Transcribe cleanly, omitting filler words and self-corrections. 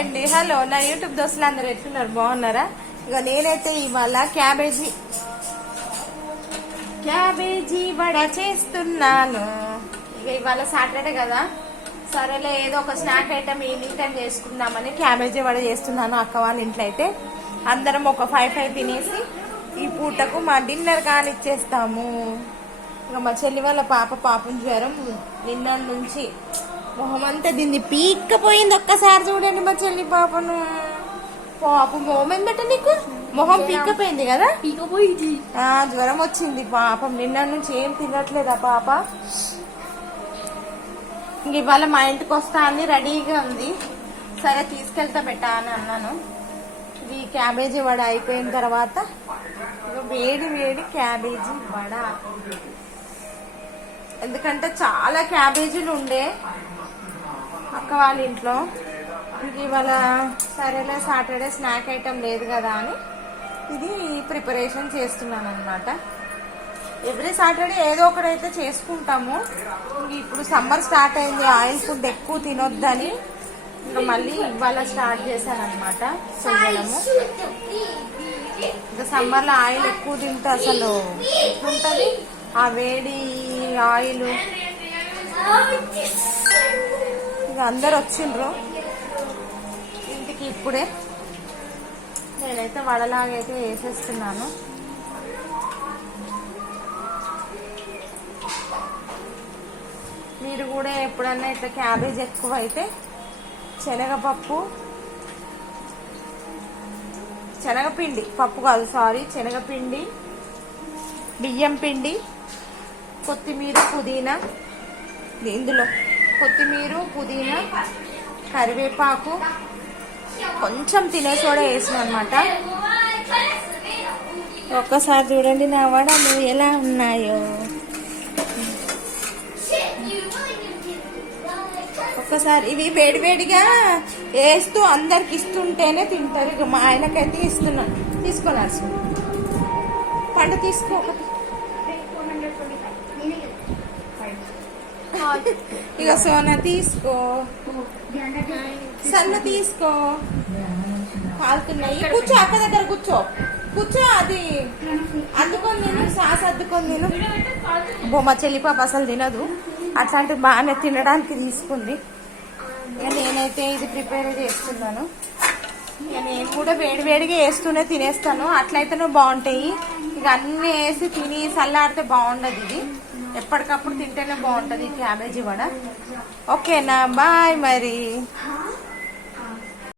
అండి, హలో నా యూట్యూబ్ దోస్తులు అందరు ఎట్లున్నారు, బాగున్నారా? ఇక నేనైతే ఇవాళ క్యాబేజీ వడ చేస్తున్నాను. ఇక ఇవాళ సాటర్డే కదా, సరేలే ఏదో ఒక స్నాక్ ఐటమ్ ఈవినింగ్ టైం చేసుకుందామని క్యాబేజీ వడ చేస్తున్నాను. అక్క వాళ్ళ ఇంట్లో అయితే అందరం ఒక 5 తినేసి ఈ పూటకు మా డిన్నర్ కానిచ్చేస్తాము. ఇక మా చెల్లి వాళ్ళ పాపం జ్వరం నిన్న నుంచి మొహం అంతా దీన్ని పీక్కపోయింది. ఒక్కసారి చూడండి మా చెల్లి పాపను. పాపం మొహం ఏంటంటే నీకు మొహం పీక్కపోయింది కదా, పీకపోయింది. జ్వరం వచ్చింది పాపం. నిన్న నుంచి ఏం తినట్లేదు ఆ పాప. ఇంక ఇవాళ మా ఇంటికి వస్తా అని రెడీగా ఉంది. సరే తీసుకెళ్తా పెట్టా అని అన్నాను. ఇది క్యాబేజీ వడ అయిపోయిన తర్వాత వేడి వేడి క్యాబేజీ వడ, ఎందుకంటే చాలా క్యాబేజీలు ఉండే అక్క వాళ్ళ ఇంట్లో. ఇంక ఇవాళ సరేలే సాటర్డే స్నాక్ ఐటమ్ లేదు కదా అని ఇది ప్రిపరేషన్ చేస్తున్నాను అనమాట. ఎవ్రీ సాటర్డే ఏదో ఒకటైతే చేసుకుంటాము. ఇంక ఇప్పుడు సమ్మర్ స్టార్ట్ అయింది, ఆయిల్ ఫుడ్ ఎక్కువ తినొద్దని ఇంకా మళ్ళీ ఇవాళ స్టార్ట్ చేశాను అనమాట చేయడము. ఇంకా సమ్మర్లో ఆయిల్ ఎక్కువ తింటే అసలు ఎట్లుంటది ఆ వేడి ఆయిల్. ఇక అందరు వచ్చిండ్రు ఇంటికి ఇప్పుడే. నేనైతే వడలాగైతే వేసేస్తున్నాను. మీరు కూడా ఎప్పుడన్నా ఇట్లా క్యాబేజ్ ఎక్కువ అయితే శనగపిండి, పప్పు కాదు సారీ, శనగపిండి, బియ్యం పిండి, కొత్తిమీర, పుదీనా, ఇందులో కొత్తిమీర, పుదీనా, కరివేపాకు, కొంచెం తినే సోడా వేసిన అనమాట. ఒక్కసారి చూడండి నా వడలు ఎలా ఉన్నాయో. ఒక్కసారి ఇవి వేడివేడిగా వేస్తూ అందరికి ఇస్తుంటేనే తింటారు. ఇక మా ఆయనకైతే ఇస్తున్నాను. తీసుకున్నారు పండు తీసుకో ఒకటి. ఇక సోనా తీసుకో, సన్న తీసుకో. కాలుతున్నాయి. కూర్చో అక్క దగ్గర కూర్చో. అది అద్దుకొని నేను సాస్ అద్దుకొని నేను. మా చెల్లి పాప అసలు తినదు, అట్లాంటివి బాగానే తినడానికి తీసుకుంది. ఇక నేనైతే ఇది ప్రిపేర్ చేస్తున్నాను. ఇక నేను కూడా వేడివేడిగా వేస్తూనే తినేస్తాను, అట్లయితేనే బాగుంటాయి. ఇక అన్ని వేసి తిని చల్లారితే బాగుండదు. ఇది ఎప్పటికప్పుడు తింటేనే బాగుంటుంది ఈ క్యాబేజీ వడ. ఓకేనా, బాయ్ మరి.